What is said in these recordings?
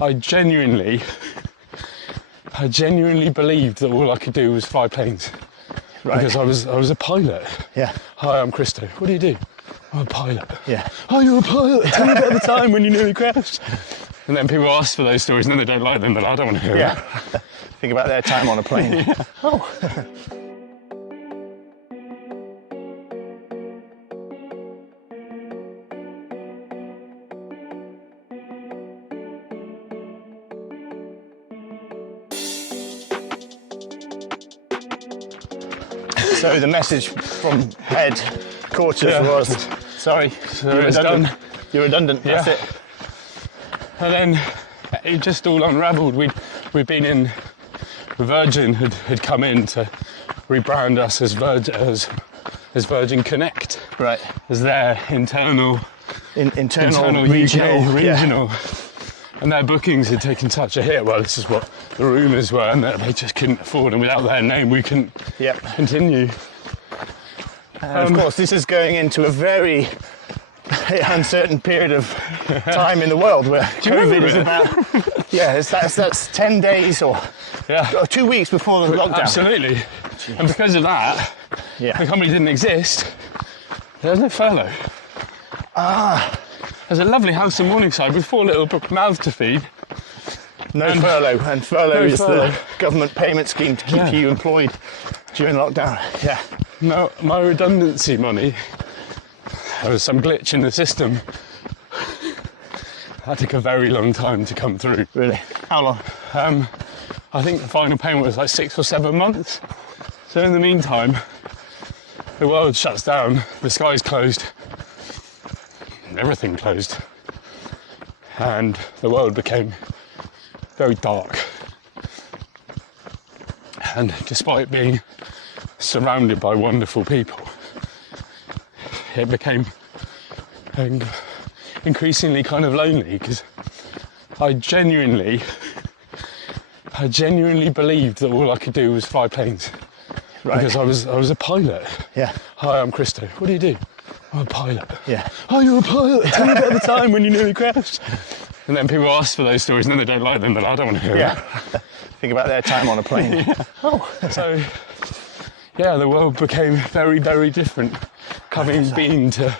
I genuinely believed that all I could do was fly planes. Right. Because I was a pilot. Yeah. Hi, I'm Christo. What do you do? I'm a pilot. Yeah. Oh, you're a pilot. Tell me about the time when you nearly crashed. And then people ask for those stories and then they don't like them, but I don't want to hear Yeah. that. Think about their time on a plane. Yeah. Oh. So the message from headquarters was, sorry, you're redundant. You're redundant, that's it. And then it just all unravelled. We'd been in, Virgin had come in to rebrand us as Virgin Connect. Right. As their internal regional. Yeah. And their bookings had taken such a hit. Well, this is what the rumours were, and that they just couldn't afford, and without their name we couldn't continue. Of course, this is going into a very uncertain period of time in the world where COVID is about, that's 10 days or 2 weeks before the lockdown. Absolutely. Jeez. And because of that, the company didn't exist. There's no furlough. There's a lovely house in Morningside with 4 little mouths to feed. No furlough, and furlough is the government payment scheme to keep you employed during lockdown. Yeah. No, my redundancy money, there was some glitch in the system. That took a very long time to come through. Really? How long? I think the final payment was like 6 or 7 months. So in the meantime, the world shuts down, the sky's closed, everything closed, and the world became very dark. And despite being surrounded by wonderful people, it became increasingly kind of lonely, because I genuinely believed that all I could do was fly planes. Right. Because I was a pilot. Yeah. Hi, I'm Christo. What do you do? I'm a pilot. Yeah. Oh, you're a pilot. Tell me about the time when you nearly crashed. And then people ask for those stories and then they don't like them, but I don't want to hear that. Think about their time on a plane. Yeah. Oh. So, the world became very, very different. Having been to,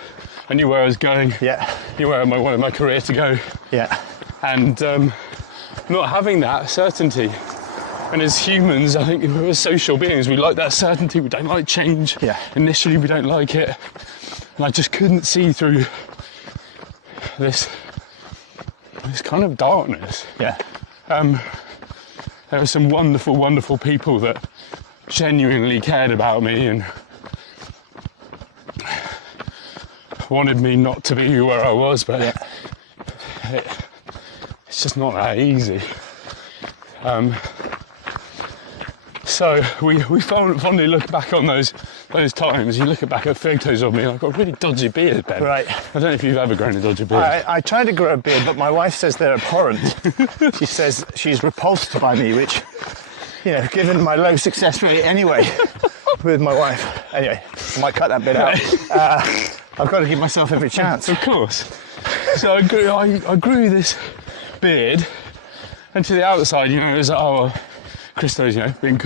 I knew where I was going. Yeah. Knew where I wanted my career to go. Yeah. And not having that certainty. And as humans, I think we're social beings. We like that certainty. We don't like change. Yeah. Initially, we don't like it. And I just couldn't see through this kind of darkness. Yeah. There were some wonderful, wonderful people that genuinely cared about me and wanted me not to be where I was, but it's just not that easy. So we fondly look back on those times. You look back at photos of me, and I've got a really dodgy beard, Ben. Right. I don't know if you've ever grown a dodgy beard. I tried to grow a beard, but my wife says they're abhorrent. She says she's repulsed by me, which, given my low success rate anyway with my wife. Anyway, I might cut that bit out. I've got to give myself every chance. Of course. So I grew this beard, and to the outside, it was like, Christo's, being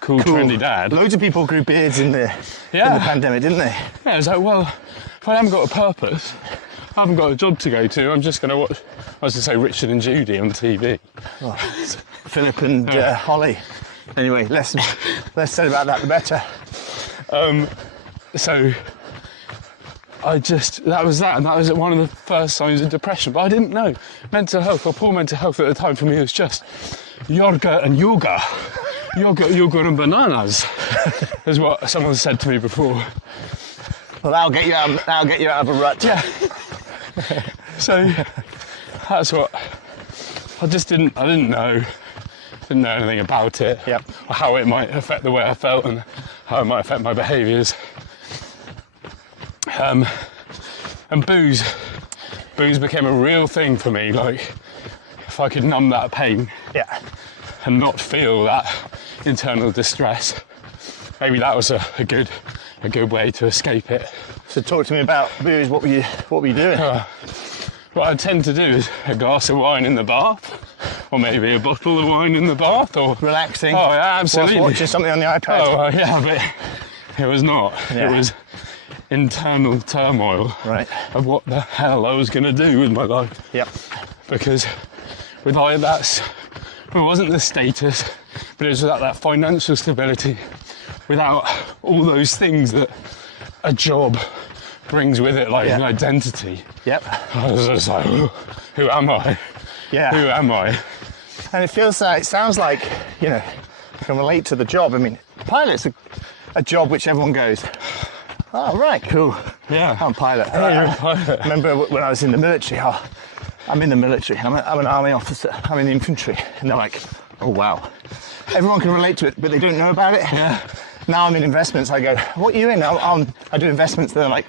cool, trendy dad. Loads of people grew beards in the pandemic, didn't they? Yeah, I was like, well, if I haven't got a purpose, I haven't got a job to go to, I'm just going to watch, I was going to say Richard and Judy on TV. Oh, Philip and Holly. Anyway, less said about that, the better. So that was that, and that was one of the first signs of depression. But I didn't know. Mental health, or poor mental health at the time for me was just yoga and yoga. Yoga and bananas is what someone said to me before. Well, that'll get you out of a rut. Yeah. So that's what I didn't know anything about it. Yep. Or how it might affect the way I felt and how it might affect my behaviours. And booze became a real thing for me. Like, if I could numb that pain and not feel that internal distress, maybe that was a good way to escape it. So talk to me about booze. What were you doing? what I tend to do is a glass of wine in the bath, or maybe a bottle of wine in the bath, or Relaxing. Oh, yeah, absolutely. Watching something on the iPad. Oh, yeah, but it was not. Yeah. It was internal turmoil of what the hell I was going to do with my life. Yep. Because with like it wasn't the status, but it was that financial stability without all those things that a job brings with it, like an identity. Yep. I was just like, who am I? Yeah. Who am I? And it sounds like, you know, I can relate to the job. I mean, pilot's a job which everyone goes, oh, right, cool. Yeah. I'm a pilot. Yeah, you're a pilot. Remember when I was in the military, I'm in the military, I'm an army officer, I'm in the infantry. And they're like, oh, wow. Everyone can relate to it, but they don't know about it. Yeah. Now I'm in investments, I go, what are you in? I do investments, they're like,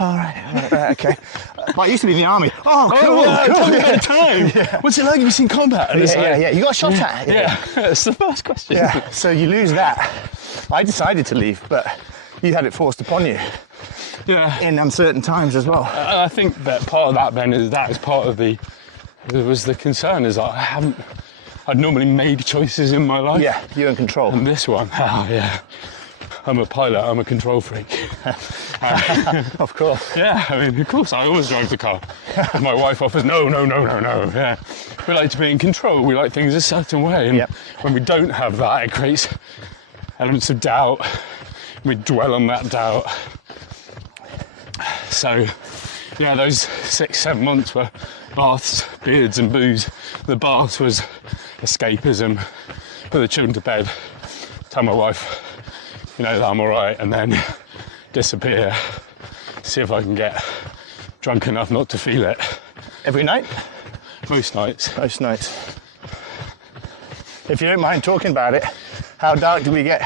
all right, okay. But I used to be in the army. Oh, cool, cool. Tell me about the time. Yeah. What's it like? Have you seen combat? And Yeah. You got shot at? Yeah, that's the first question. Yeah, so you lose that. I decided to leave, but you had it forced upon you. Yeah. In uncertain times as well. And I think that part of that then is part of the concern is that I'd normally made choices in my life. Yeah, you're in control. And this one, I'm a pilot, I'm a control freak. Of course. Yeah, I mean, of course, I always drive the car. My wife offers, no. Yeah. We like to be in control, we like things a certain way. And when we don't have that, it creates elements of doubt. We dwell on that doubt. So, yeah, those 6-7 months were baths, beards and booze. The baths was escapism, put the children to bed, tell my wife, you know, that I'm all right, and then disappear, see if I can get drunk enough not to feel it. Every night? Most nights. Most nights. If you don't mind talking about it, how dark do we get?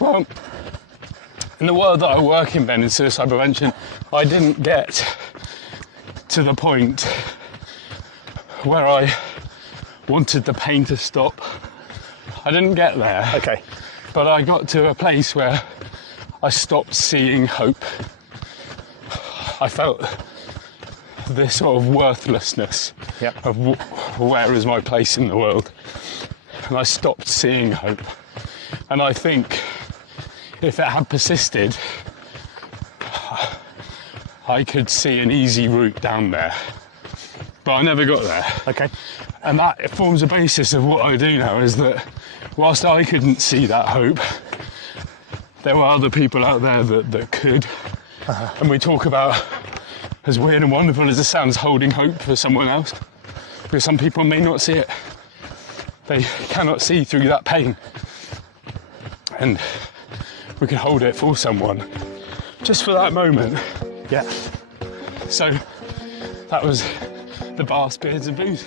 Well, in the world that I work in, Ben, in suicide prevention, I didn't get to the point where I wanted the pain to stop. I didn't get there. Okay. But I got to a place where I stopped seeing hope. I felt this sort of worthlessness of where is my place in the world. And I stopped seeing hope. And I think if it had persisted, I could see an easy route down there. But I never got there. Okay. And that forms the basis of what I do now, is that whilst I couldn't see that hope, there were other people out there that could. And we talk about, as weird and wonderful as it sounds, holding hope for someone else. Because some people may not see it. They cannot see through that pain. And we can hold it for someone, just for that moment. Yeah. So that was the baths, beards and booze.